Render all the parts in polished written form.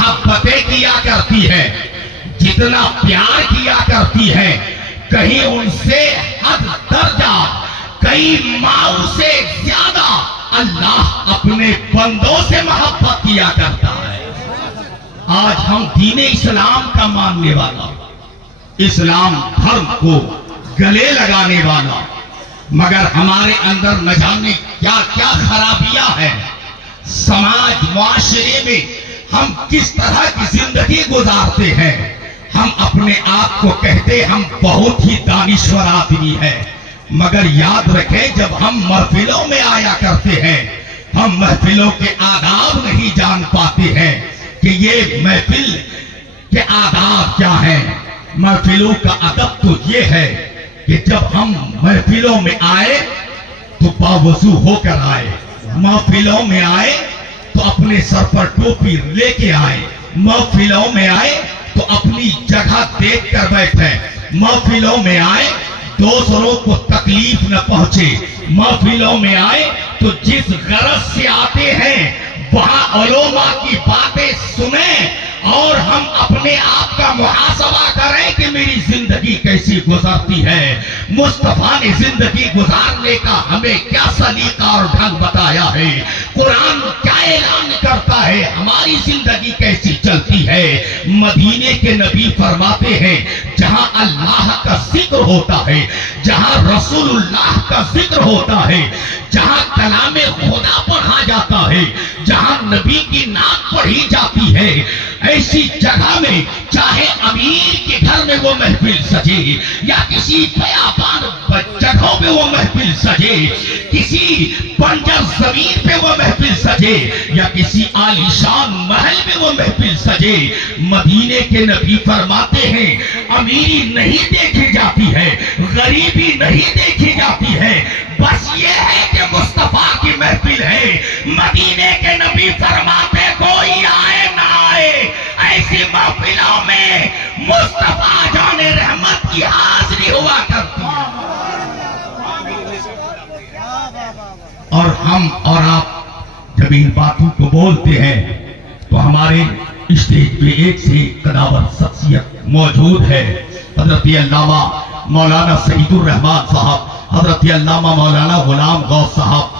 محبتیں کیا کرتی ہے، جتنا پیار کیا کرتی ہے، کہیں ان سے حد درجہ، کئی ماؤں سے زیادہ اللہ اپنے بندوں سے محبت کیا کرتا ہے۔ آج ہم دین اسلام کا ماننے والا، اسلام دھرم کو گلے لگانے والا، مگر ہمارے اندر نہ جانے کیا کیا خرابیاں ہیں۔ سماج معاشرے میں ہم کس طرح کی زندگی گزارتے ہیں۔ ہم اپنے آپ کو کہتے ہم بہت ہی دانشور آدمی ہیں، مگر یاد رکھیں جب ہم محفلوں میں آیا کرتے ہیں، ہم محفلوں کے آداب نہیں جان پاتے ہیں کہ یہ محفل کے آداب کیا ہیں۔ محفلوں کا ادب تو یہ ہے کہ جب ہم محفلوں میں آئے تو باوضو ہو کر آئے، محفلوں میں آئے تو اپنے سر پر ٹوپی لے کے آئے، محفلوں میں آئے تو اپنی جگہ دیکھ کر بیٹھے، محفلوں میں آئے دوسروں کو تکلیف نہ پہنچے، محفلوں میں آئے تو جس غرض سے آتے ہیں وہاں علماء کی باتیں سنیں اور ہم اپنے آپ کا محاسبہ کریں کہ میری زندگی کیسی گزرتی ہے۔ مصطفیٰ نے زندگی گزارنے کا ہمیں کیا سلیقہ اور ڈھنگ بتایا ہے، قرآن کیا اعلان کرتا ہے، ہماری زندگی کیسی چلتی ہے۔ مدینے کے نبی فرماتے ہیں جہاں اللہ کا ذکر ہوتا ہے، جہاں رسول اللہ کا ذکر ہوتا ہے، جہاں کلام خدا پڑھا جاتا ہے، جہاں نبی کی نعت پڑھی جاتی ہے، ایسی جگہ میں چاہے امیر کے گھر میں وہ محفل سجے یا کسی بیابان جگہوں پہ وہ محفل سجے، کسی بنجر زمین پہ وہ محفل سجے یا کسی عالیشان محل میں وہ محفل سجے، مدینے کے نبی فرماتے ہیں امیری نہیں دیکھی جاتی ہے، غریبی نہیں دیکھی جاتی ہے، بس یہ ہے کہ مصطفیٰ کی محفل ہے۔ مدینے کے نبی فرماتے کوئی آئے نہ آئے، ایسی محفلوں میں مصطفیٰ جان رحمت کی حاضری ہوا کرتی ہے۔ اور ہم اور آپ جب ان باتوں کو بولتے ہیں تو ہمارے اسٹیج پہ ایک سے ایک قداور شخصیت موجود ہے۔ حضرت علامہ مولانا سعید الرحمان صاحب، حضرت علامہ مولانا غلام غوث صاحب،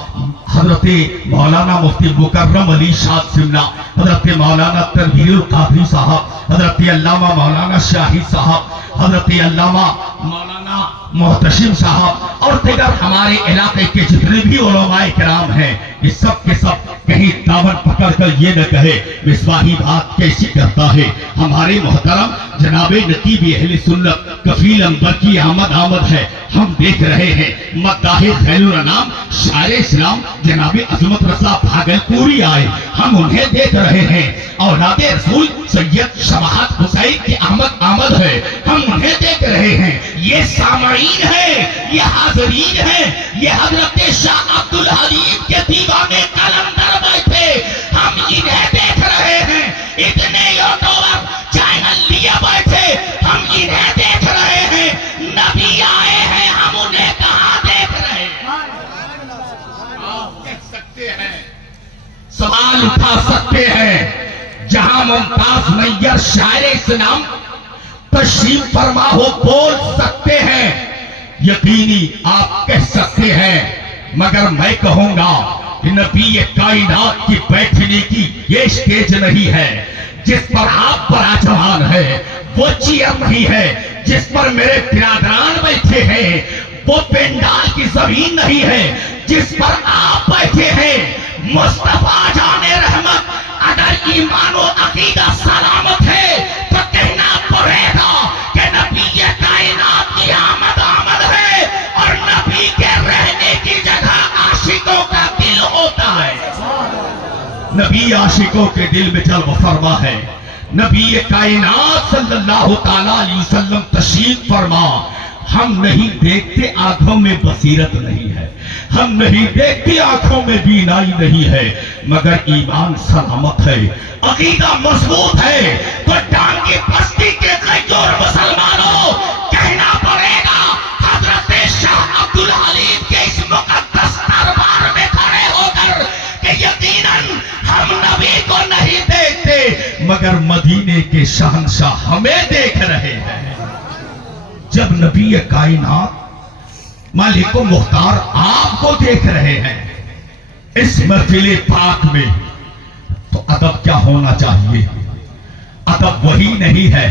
حضرت مولانا مفتی مکرم علی شاد سمنا، حضرت مولانا تنویر القادری صاحب، حضرت علامہ مولانا شاہد صاحب، حضرت علامہ مولانا محتشم صاحب اور دیگر ہمارے علاقے کے جتنے بھی علماء کرام ہیں، یہ سب کے سب کہیں دامن پکڑ کر یہ نہ کہے مصباحی بات کیسی کرتا ہے۔ ہمارے محترم جناب نقیب اہل سنت کفیل انور کی آمد ہے، ہم دیکھ رہے ہیں مداح خیر الانام شاعر اسلام جناب عظمت رضا بھاگلپوری آئے، ہم انہیں دیکھ رہے ہیں۔ اولاد رسول سید شماعت حسین کی آمد ہے، ہم انہیں دیکھ رہے ہیں۔ یہ سامعین ہیں، یہ حاضرین ہیں، یہ حضرت شاہ عبد الحلیم کے دیوانے قلندر بیٹھے، ہم انہیں دیکھ رہے ہیں۔ اتنے یوٹیوبر چینل لیے بیٹھے، ہم انہیں دیکھ رہے ہیں۔ نبی آئے ہیں، ہم انہیں کہاں دیکھ رہے ہیں؟ آپ کہہ سکتے ہیں، سوال اٹھا سکتے ہیں، جہاں ممتاز نیّر شاعر اسلام تشریف فرما ہو بول سکتے ہیں، یقینی آپ کہہ سکتے ہیں، مگر میں کہوں گا کہ نبی کائنات کی بیٹھنے کی یہ اسٹیج نہیں ہے جس پر آپ براجمان ہے، وہ چیئر نہیں ہے جس پر میرے برادران بیٹھے ہیں، وہ پنڈال کی زمین نہیں ہے جس پر آپ بیٹھے ہیں۔ مصطفیٰ جان رحمت اگر ایمان و عقیدہ سلامت ہے تو کہنا پڑے گا کہ نبی کائنات کی آمد ہے، اور نبی کے رہنے کی جگہ عاشقوں کا دل ہوتا ہے۔ نبی عاشقوں کے دل میں جلوہ فرما ہے۔ نبی کائنات صلی اللہ تعالیٰ علیہ وسلم تشریف فرما، ہم نہیں دیکھتے آنکھوں میں بصیرت نہیں ہے، ہم نہیں دیکھتے آنکھوں میں بینائی نہیں ہے، مگر ایمان سلامت ہے، عقیدہ مضبوط ہے، تو ٹانگ کی بستی کے غیور مسلمانوں کہنا پڑے گا حضرت شاہ عبد الحلیم کے اس مقدس دربار میں کھڑے ہو کر کہ یقیناً ہم نبی کو نہیں دیکھتے मगर मदीने के शहंशाह हमें देख रहे हैं। जब नबी कायनात मालिक मुख्तार आपको देख रहे हैं इस महफिल पाक में, तो अदब क्या होना चाहिए? अदब वही नहीं है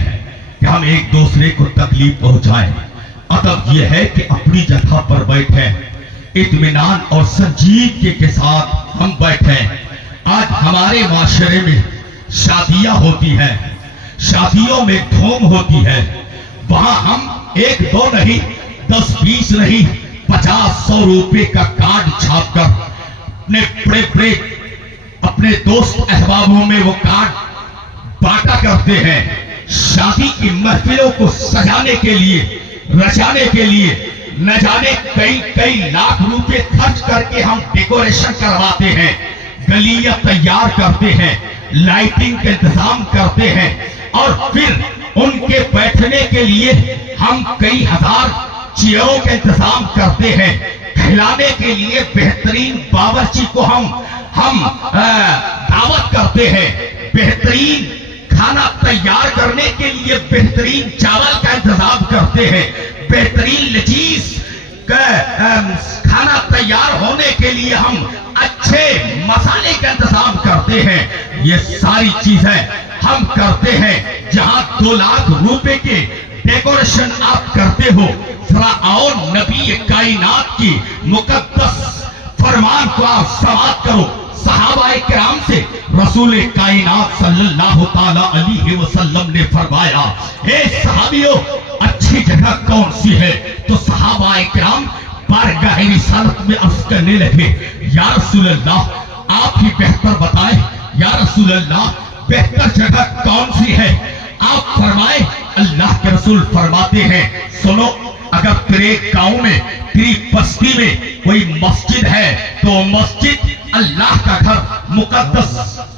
कि हम एक दूसरे को तकलीफ पहुंचाएं। अदब यह है कि अपनी जगह पर बैठे, इत्मीनान और संजीदगी के साथ हम बैठे। आज हमारे माशरे में शादियां होती हैं, शादियों में धूम होती है, वहां हम एक दो नहीं 10-20 नहीं 50-100 रुपए का कार्ड छापकर अपने बड़े अपने दोस्त अहबाबों में वो कार्ड बांटा करते हैं। शादी की महफिलों को सजाने के लिए, रचाने के लिए न जाने कई लाख रुपए खर्च करके हम डेकोरेशन करवाते हैं, गलियां तैयार करते हैं, लाइटिंग का इंतजाम करते हैं, और फिर उनके बैठने के लिए हम कई हजार चेयरों का इंतजाम करते हैं। खिलाने के लिए बेहतरीन बावर्ची को हम दावत करते हैं, बेहतरीन खाना तैयार करने के लिए बेहतरीन चावल का इंतजाम करते हैं, बेहतरीन लजीज खाना तैयार होने के लिए हम अच्छे मसाले का इंतजाम करते हैं। ये सारी चीजें हम करते हैं। जहां 2 लाख रुपए के डेकोरेशन आप करते हो, जरा आओ नबी कायनात की मुकद्दस फरमान को आप समाप्त करो। सहाबाए किराम से रसूल कायनात सल्लल्लाहु ताला अलैहि वसल्लम ने फरमाया, ए सहाबियों, अच्छी जगह कौन सी है? तो सहाबाए किराम बारगाह रिसालत में अर्ज करने लगे, या रसूल अल्लाह, आप ही बेहतर बताएं, या रसूल अल्लाह, बेहतर जगह कौन सी है? आप फरमाए। अल्लाह के रसूल फरमाते हैं, सुनो, अगर तेरे गांव में, तेरी बस्ती में कोई मस्जिद है तो मस्जिद अल्लाह का घर मुकद्दस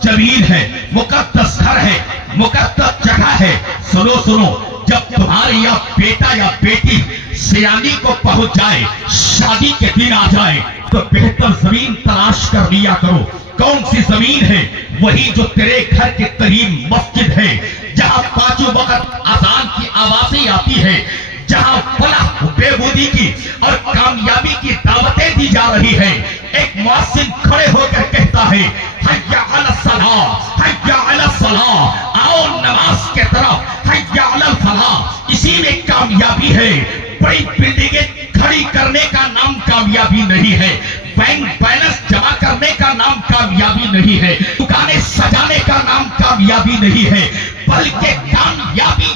जमीन है, मुकद्दस घर है, मुकद्दस जगह है। सुनो, जब तुम्हारे यहाँ बेटा या बेटी सियानी को पहुंच जाए, शादी के दिन आ जाए, तो बेहतर जमीन तलाश कर लिया करो। कौन सी जमीन है? वही जो तेरे घर के करीब मस्जिद है, जहां 5 वक्त अजान की आवाजें आती है, जहां फलाह बेबूदी की और कामयाबी की दावतें दी जा रही है। एक मुअज्जिन खड़े होकर कहता है, हय्या अला सलाह, हय्या अला सलाह, आओ नमाज के तरफ, हय्या अला फलाह। इसी में कामयाबी है। बड़ी बिल्डिंगें खड़ी करने का नाम कामयाबी नहीं है, बैंक बैलेंस जमा करने का नाम कामयाबी नहीं है, दुकानें सजाने का नाम कामयाबी नहीं है, बल्कि कामयाबी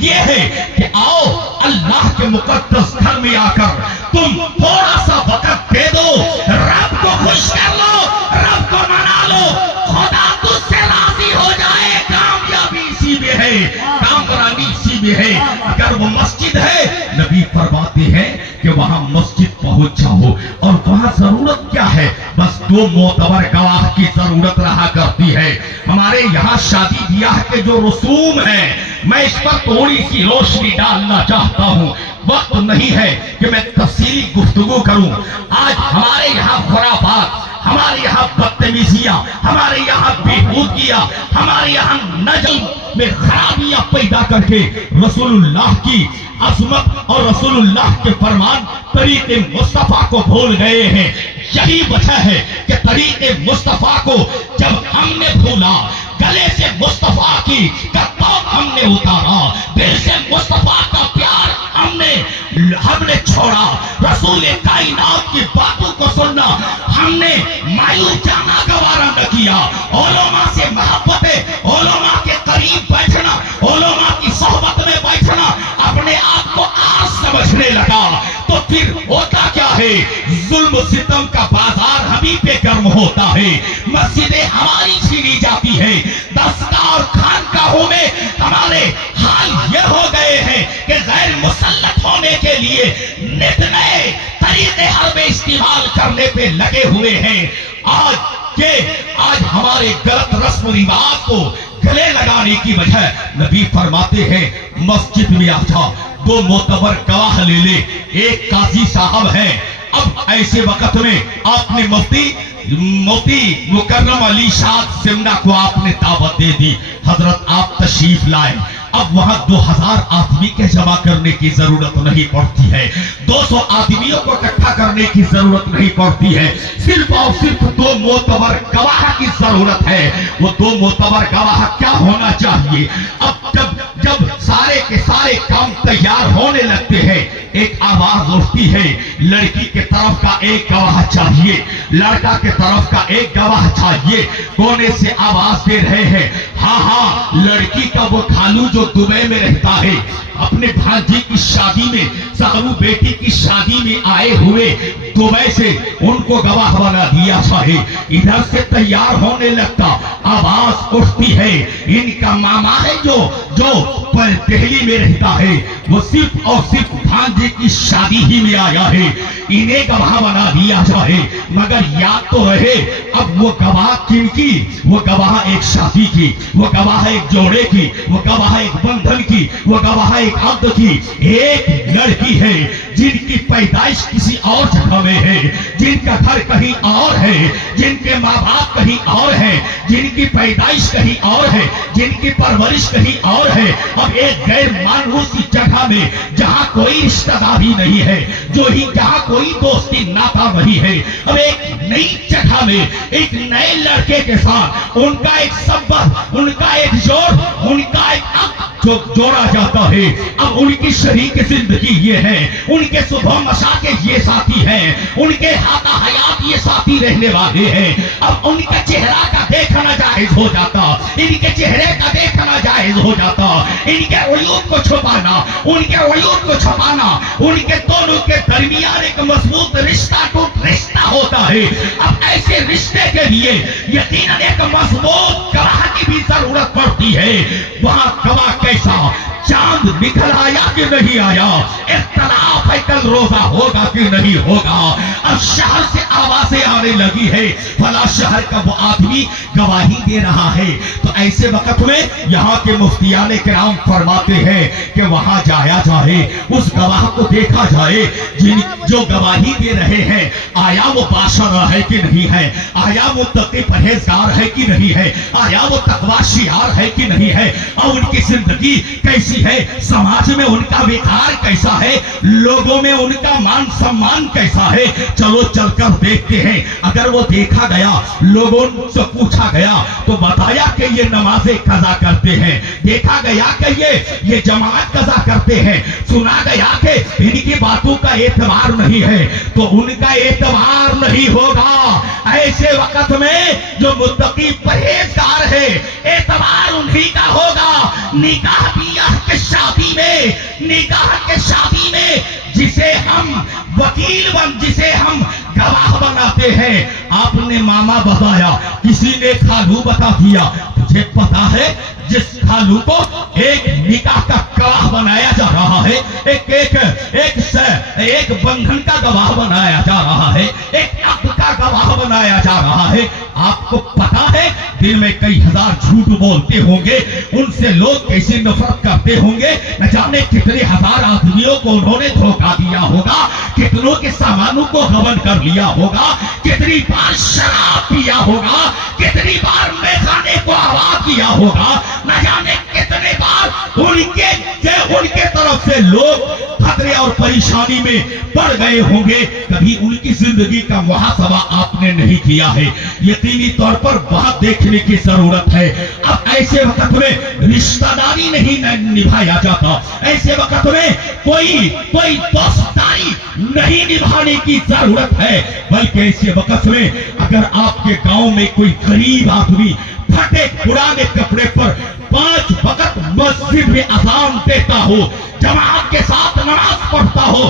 ये है कि आओ अल्लाह के मुकद्दस घर में आकर तुम थोड़ा सा वक्त दे दो, रब को खुश कर लो, रब को मना लो, खुदा तुझसे राजी हो जाए। कामयाबी इसी में है, कामरानी इसी में है। अगर वो मस्जिद है, नबी फरमाते हैं कि वहां मस्जिद पहुंच जाओ, और वहां जरूरत क्या है? बस 2 मोतबर गवाह की जरूरत रहा करती है। हमारे यहाँ शादी ब्याह के जो रसूम है, मैं इस पर थोड़ी सी रोशनी डालना चाहता हूँ। वक्त नहीं है कि मैं तफसीली गुफ्तगू करूं। आज हमारे यहाँ खुराफात, हमारे यहाँ बदतमीजियां, हमारे यहाँ बेहूदगियां, हमारे यहाँ नजम में खराबियां पैदा करके रसूलुल्लाह की अज़मत और रसूलुल्लाह के फरमान तरीके मुस्तफा को भूल गए हैं। यही वजह है कि तरीके मुस्तफा को जब हमने भूला, गले से मुस्तफा की कत्तौन हमने उतारा, दिल से मुस्तफा का प्यार हमने छोड़ा, रसूल कायनात की बातों को सुनना हमने मायूस जाना गवारा न किया। उलमा से मोहब्बत, उलमा के करीब बैठना, उलमा की सोहबत में बैठना अपने आप को आज समझने लगा, तो फिर होता क्या है? जुल्म सितम का बाजार हमी पे गर्म होता है, मस्जिदें हमारी छीनी जाती है, दरगाह और खानकाहों में हमारे हाल ये हो गए हैं कि गैर मुसल्लत होने के लिए नित नए तरीके हर में इस्तेमाल करने पे लगे हुए हैं। आज हमारे गलत रस्म रिवाज को गले लगाने की वजह नबी फरमाते हैं, मस्जिद में आजा, 2 मोतबर गवाह ले ले, एक काजी साहब है। अब ऐसे वक्त में आपने मुफ्ती मुफ्ती मुकर्रम अली शाह सिमना को आपने दावत दे दी। हजरत आप तशरीफ लाए। अब वहां 2000 आदमी के जमा करने की जरूरत नहीं पड़ती है, 200 आदमियों को इकट्ठा करने की जरूरत नहीं पड़ती है। सिर्फ और सिर्फ 2 मोतबर गवाह की जरूरत है। वो 2 मोतबर गवाह क्या होना चाहिए? अब जब सारे के सारे काम तैयार होने लगते हैं, एक आवाज उठती है, लड़की के तरफ का एक गवाह चाहिए, लड़का के तरफ का एक गवाह चाहिए। कोने से आवाज दे रहे हैं, हाँ हाँ, लड़की का वो खालू जो दुबई में रहता है, अपने भांजी की शादी में, साहू बेटी की शादी में आए हुए दुबई से उनको गवाह बना दिया जाए। इधर से तैयार होने लगता, आवाज उठती है, इनका मामा है जो दिल्ली में रहता है, वो सिर्फ और सिर्फ भांजे की शादी ही में आया है, इन्हें गवाह बना दिया जाए। मगर याद तो रहे, अब वो गवाह किनकी? वो गवाह एक शादी की, वो गवाह एक जोड़े की, वो गवाह एक बंधन की, वो गवाह एक अब्द की। एक लड़की है जिनकी पैदाइश किसी और जगह में है, जिनका घर कहीं और है, जिनके माँ बाप कहीं और है, जिनकी पैदाइश कहीं और है, जिनकी परवरिश कहीं और है। अब एक गैर मानूसी जगह में जहां कोई रिश्तेदारी नहीं है, जहां कोई दोस्ती नाता नहीं है, अब एक नई जगह में एक नए लड़के के साथ उनका एक संबंध, उनका एक जोड़, उनका एक जो जोड़ा जाता है। अब उनकी शरीक जिंदगी ये है, उनके सुबह मशा के ये साथी हैं, उनके हाथा हयात ये साथी रहने वाले हैं। अब उनका चेहरा का देखना जायज हो जाता, इनके चेहरे का देखना जायज हो जाता, इनके उयूब को छुपाना, उनके उयूब को छुपाना, उनके दोनों के दरमियान एक मजबूत रिश्ता होता है। अब ऐसे रिश्ते के लिए यकीनन एक मजबूत गवाह की भी जरूरत पड़ती है। वहां गवाह कैसा? चांद निकल आया कि नहीं आया, इख्तलाफ है कल रोजा होगा कि नहीं होगा। अब शहर से आवाजें आने लगी है, फला शहर का वो आदमी गवाही दे रहा है। तो ऐसे वक्त में यहाँ के मुफ्तियान किराम फरमाते हैं कि वहां जाया जाए, उस गवाह को देखा जाए जो गवाही दे रहे हैं, आया वो बादशाह है कि नहीं है, आया वो तक़ी परहेजगार है कि नहीं है, आया वो तकवा शियार है कि नहीं है, और उनकी जिंदगी कैसी है, समाज में उनका विकार कैसा है, लोगों में उनका मान सम्मान कैसा है। चलो चलकर देखते हैं। अगर वो देखा गया, लोगों से पूछा गया तो बताया कि ये नमाजें कज़ा करते हैं, देखा गया कि ये जमात कज़ा करते हैं, सुना गया कि इनकी बातों का एतबार नहीं है, तो उनका एतबार नहीं होगा। ऐसे वक्त में जो मुत्तकी परहेजगार है, एतबार उन्हीं का होगा। निकाह के शादी में, निकाह के शादी में जिसे हम जिसे हम गवाह बनाते हैं, आपने मामा बताया, किसी ने खालू बता दिया। तुझे पता है जिस खालू को एक निकाह का गवाह बनाया जा रहा है, एक बंधन का गवाह बनाया जा रहा है, एक अक्द का गवाह बनाया जा रहा है, आपको पता है दिन में कई हजार झूठ बोलते होंगे, उनसे लोग कैसे नफरत करते होंगे, न जाने कितने हजार आदमियों को उन्होंने धोखा दिया होगा, कितनों के सामानों को गबन कर लिया होगा, कितनी बार शराब पिया होगा, कितनी बार मैखाने को आवाज किया होगा, न जाने कितने बार उनके तरफ से लोग खतरे और परेशानी में पड़ गए होंगे। कभी उनकी जिंदगी का मुहासबा आपने नहीं किया है, यकीनी तौर पर बात देखने की जरूरत है। अब ऐसे वक्त में रिश्तेदारी नहीं निभाया जाता, ऐसे वक्त में कोई दोस्तारी नहीं निभाने की जरूरत है, बल्कि ऐसे वक्त में अगर आपके गांव में कोई गरीब आदमी फटे पुराने कपड़े पर 5 वक्त मस्जिद में अजान देता हो, जमात के साथ नमाज पढ़ता हो,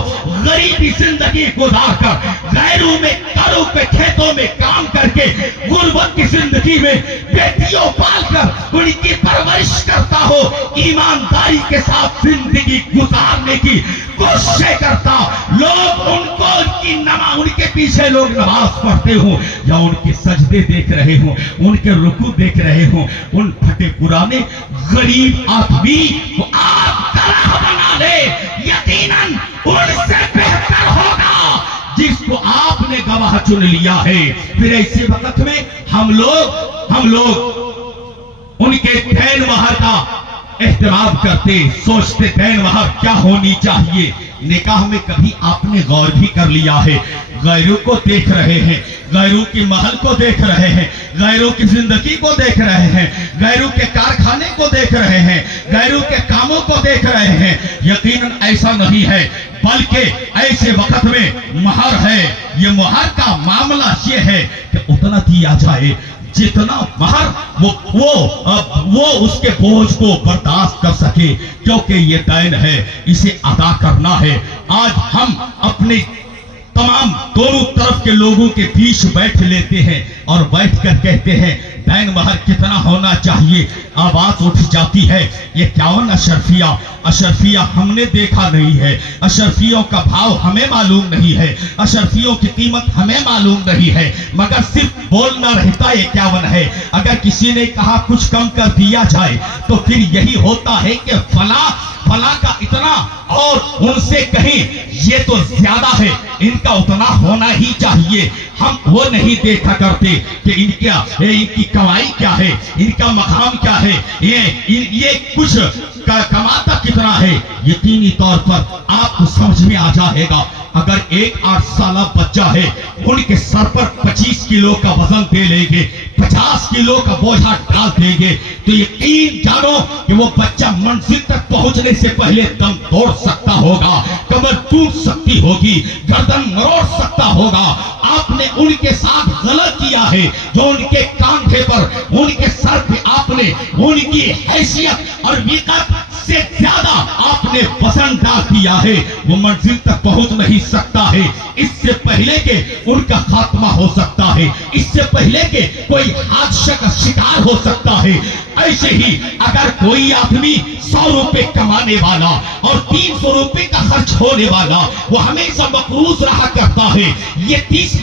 गरीबी जिंदगी गुजार कर गैरों में कारों के खेतों में काम करके गुर्बत की जिंदगी में बेटियों पालकर उनकी परवरिश करता हो, ईमानदारी के साथ जिंदगी गुजारने की कोशिश करता, लोग उनके पीछे लोग नमाज पढ़ते हो या उनके सजदे देख रहे हो, उनके रुकू देख रहे हो, उन फटे पुराने गरीब आदमी को आप गवाह बना ले, यकीनन उनसे बेहतर होगा جس کو آپ نے گواہ چن لیا ہے. پھر ایسے وقت میں ہم لوگ ان کے دین مہر کا اہتمام کرتے، سوچتے دین مہر کیا ہونی چاہیے. نکاح میں کبھی آپ نے غور بھی کر لیا ہے؟ غیروں کو دیکھ رہے ہیں، غیروں کی محل کو دیکھ رہے ہیں، غیروں کی زندگی کو دیکھ رہے ہیں، غیروں کے کارخانے کو دیکھ رہے ہیں، غیروں کے کاموں کو دیکھ رہے ہیں. یقیناً ایسا نہیں ہے، بلکہ ایسے وقت میں مہر ہے. یہ مہر کا معاملہ یہ ہے کہ اتنا دیا جائے جتنا مہر وہ اس کے بوجھ کو برداشت کر سکے، کیونکہ یہ دین ہے، اسے ادا کرنا ہے. آج ہم اپنے تمام دونوں طرف کے لوگوں کے بیچ بیٹھ لیتے ہیں اور بیٹھ کر کہتے ہیں دین مہر کتنا ہونا چاہیے. آواز اٹھ جاتی ہے یہ 51 اشرفیہ ہم نے دیکھا نہیں ہے، اشرفیوں کا بھاؤ ہمیں معلوم نہیں ہے، اشرفیوں کی قیمت ہمیں معلوم نہیں ہے، مگر صرف بولنا رہتا ہے 51 ہے. اگر کسی نے کہا کچھ کم کر دیا جائے تو پھر یہی ہوتا ہے کہ فلاں کا اتنا، اور ان سے کہیں یہ تو زیادہ ہے، ان کا اتنا ہونا ہی چاہیے. ہم وہ نہیں دیکھا کرتے کہ ان کی کمائی کیا ہے، ان کا مقام کیا ہے، یہ کچھ کماتا کتنا ہے. یقینی طور پر آپ کو سمجھ میں آ جائے گا. اگر ایک 8 سالہ بچہ ہے، ان کے سر پر 25 کلو کا وزن دے لیں گے، 50 کلو کا بوجھا ڈال دیں گے، تو یقین جانو کہ وہ بچہ منزل تک پہنچنے سے پہلے دم توڑ سکتا ہوگا، کمر ٹوٹ سکتی ہوگی، گردن مروڑ سکتا ہوگا. آپ نے ان کے ساتھ غلط کیا ہے جو ان کے کاندھے پر، ان کے سر پہ آپ نے ان کی حیثیت اور وقت سے زیادہ آپ نے وزن ڈال دیا ہے. وہ منزل تک پہنچ نہیں سکتا ہے. اس سے پہلے کہ ان کا خاتمہ ہو سکتا ہے، اس سے پہلے کہ کوئی حادثہ کا شکار ہو سکتا ہے. ایسے ہی اگر کوئی آدمی 100 روپے کمانے والا اور 300 روپے کا خرچ ہونے والا وہ ہمیشہ مقروض رہا کرتا ہے، یہ 30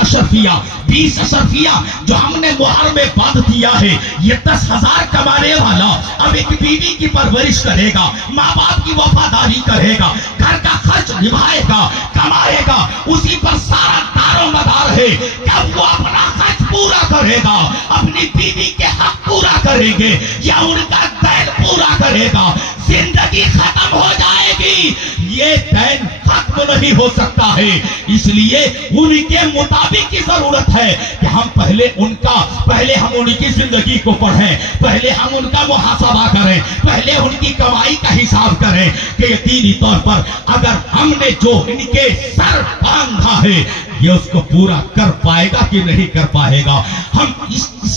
اشرفیہ 20 اشرفیہ جو ہم نے مہر میں باندھ دیا ہے، یہ 10,000 کمانے والا اب ایک بیوی کی پرورش کرے گا، ماں باپ کی وفاداری کرے گا، گھر کا خرچ نبھائے گا، کمائے گا، اسی پر سارا دار و مدار ہے. کب وہ اپنا خرچ پورا کرے گا، اپنی بیوی کے حق پورا کریں گے یا ان کا دین پورا کرے گا، زندگی ختم ہو جائے گی. یہ دین ختم نہیں ہو سکتا ہے. اس لیے ان کے مطابق کی ضرورت ہے کہ ہم پہلے ہم ان کی زندگی کو پڑھیں، پہلے ہم ان کا محاسبہ کریں، پہلے ان کی کمائی کا حساب کریں کہ یقینی طور پر اگر ہم نے جو ان کے سر باندھا ہے یہ اس کو پورا کر پائے گا کہ نہیں کر پائے گا. ہم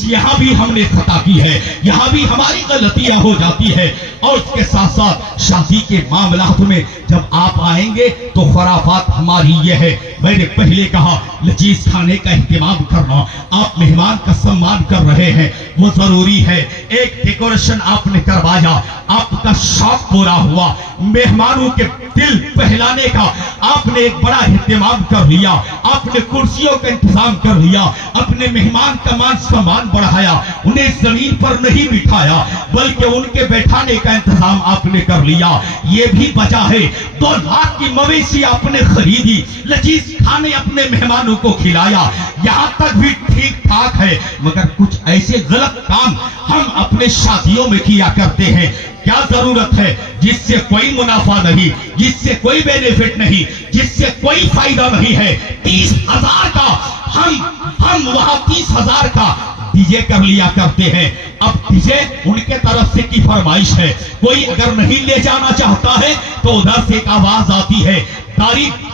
یہاں بھی ہم نے خطا کی ہے، یہاں بھی ہماری غلطیاں ہو جاتی ہے. اور اس کے ساتھ ساتھ شادی کے معاملات میں جب آپ آئیں گے تو خرافات ہماری یہ ہے. میں نے پہلے کہا لذیذ کھانے کا اہتمام کرنا، آپ مہمان کا سمان کر رہے ہیں وہ ضروری ہے. ایک ڈیکوریشن آپ نے کروایا، آپ کا شوق پورا ہوا، مہمانوں کے دل بہلانے کا آپ نے ایک بڑا اہتمام کر لیا، آپ نے کرسیوں کا انتظام کر لیا، اپنے مہمان کا مان سمان بڑھایا، انہیں زمین پر نہیں بٹھایا بلکہ ان کے بیٹھانے کا انتظام آپ نے کر لیا. یہ بھی وجہ ہے 2 لاکھ کی مویشی آپ نے خریدی، لذیذ کھانے اپنے مہمانوں کو کھلایا. یہاں تک بھی ٹھیک ٹھاک ہے، مگر کچھ ایسے غلط کام ہم اپنے شادیوں میں کیا کرتے ہیں. کیا ضرورت ہے جس سے کوئی منافع نہیں، جس سے کوئی بینیفٹ نہیں، جس سے کوئی فائدہ نہیں ہے. 30,000 کا ہم وہاں 30,000 کا ڈی جے کر لیا کرتے ہیں. اب ڈی جے ان کے طرف سے کی فرمائش ہے، کوئی اگر نہیں لے جانا چاہتا ہے تو ادھر سے ایک آواز آتی ہے،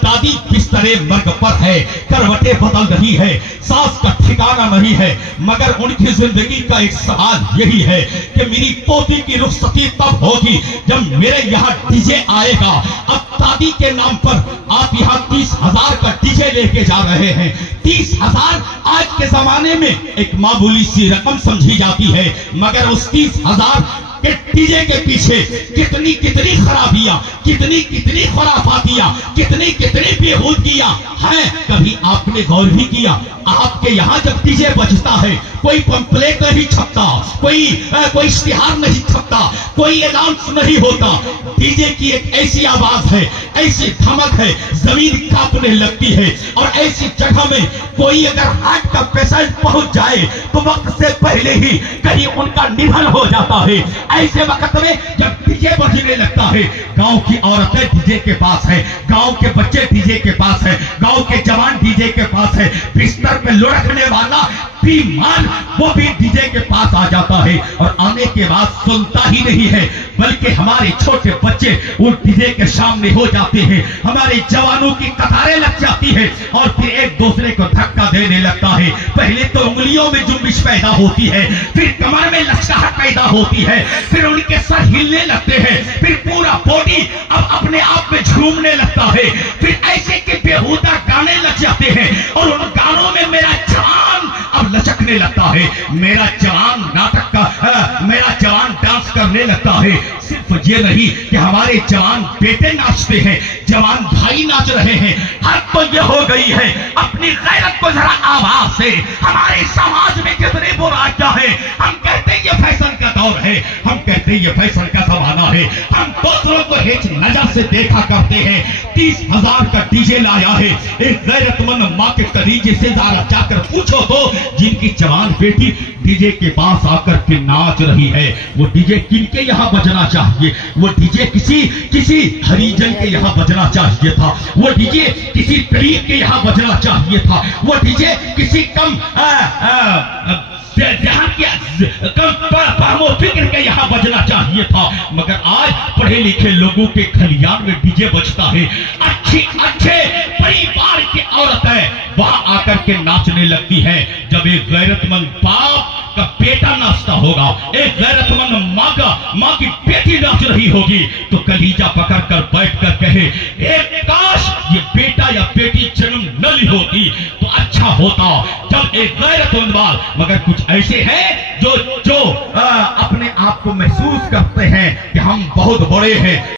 دادی بسترے مرگ پر ہے، کروٹیں بدل رہی ہے، ساس کا ٹھکانہ نہیں ہے. مگر ان کی زندگی کا ایک سوال یہی ہے کہ میری پوتی کی رخصتی تب ہوگی جب میرے یہاں ڈی جے آئے گا. اب دادی کے نام پر آپ یہاں 30,000 کا ڈی جے لے کے جا رہے ہیں. 30,000 آج کے زمانے میں ایک معمولی سی رقم سمجھی جاتی ہے، مگر اس 30,000 کہ ڈی جے کے پیچھے کتنی خرابیاں، کتنی خرافاتیاں، کتنی بےہودگیاں ہیں. کبھی آپ نے غور بھی کیا आपके यहाँ जब डीजे बजता है, कोई पंपलेट नहीं छपता, कोई इश्तिहार नहीं छपता, कोई अनाउंस नहीं होता। डीजे की एक ऐसी आवाज है, ऐसी धमक है, जमीन कांपने लगती है। और ऐसी जगह में कोई अगर हार्ट का पेशेंट पहुंच जाए तो वक्त से पहले ही कहीं उनका निधन हो जाता है। ऐसे वक्त में जब डीजे बजने लगता है, गांव की औरतें डीजे के पास है, गांव के बच्चे डीजे के पास है, गांव के जवान डीजे के पास है, बिस्तर पे लुढ़कने वाला बीमार वो भी डीजे के पास आ जाता है। और आने के बाद सुनता ही नहीं है, बल्कि हमारे छोटे बच्चे उस डीजे के सामने हो जाते हैं, हमारे जवानों की कतारें लग जाती है और फिर एक दूसरे को धक्का देने लगता है। पहले तो उंगलियों में जुम्बिश पैदा होती है, फिर कमर में लचकाहट पैदा होती है, फिर उनके सर हिलने लगते हैं, फिर पूरा बॉडी अब अपने आप में झूमने लगता है, फिर ऐसे के बेहुदा गाने लग जाते हैं और उन गानों में मेरा जवान अब लचकने लगता है, मेरा जवान नाटक का मेरा जवान डांस करने लगता है। सिर्फ ये नहीं कि हमारे जवान बेटे नाचते हैं, जवान भाई नाच रहे हैं। हद तो ये हो गई है, अपनी गैरत को जरा आवाज से, हमारे समाज में कितने बुराइयां है। हम कहते हैं ये फैशन का दौर है, हम कहते हैं ये फैशन का जमाना है, हम दूसरों को हेच नजर से देखा करते हैं। 30,000 का डीजे लाया है, एक गैरतमंद माँ के कलीजे से जरा जाकर पूछो तो, जिनकी जवान बेटी डीजे के पास आकर के नाच रही है, वो डीजे किनके यहाँ बजना चाहिए? वो डीजे किसी हरिजन के यहाँ बजना चाहिए था, वो डीजे किसी गरीब के यहाँ बजना चाहिए था, वो डीजे किसी कम फिक्र के यहाँ बजना चाहिए था। मगर आज पढ़े लिखे लोगों के खलियान में डीजे बजता है। अच्छे परिवार की औरतें वहां आकर के नाचने लगती है। जब एक गैरतमंद बाप का बेटा नाचता होगा, एक गैरतमंद माँ की बेटी नाच रही होगी, तो कलीजा पकड़ कर बैठ कर कहे, एक काश ये बेटा या बेटी जन्म न ली होती तो अच्छा होता। जब एक गैरतमंद बाप, मगर कुछ ऐसे हैं जो अपने आप को महसूस करते हैं कि हम बहुत बड़े हैं।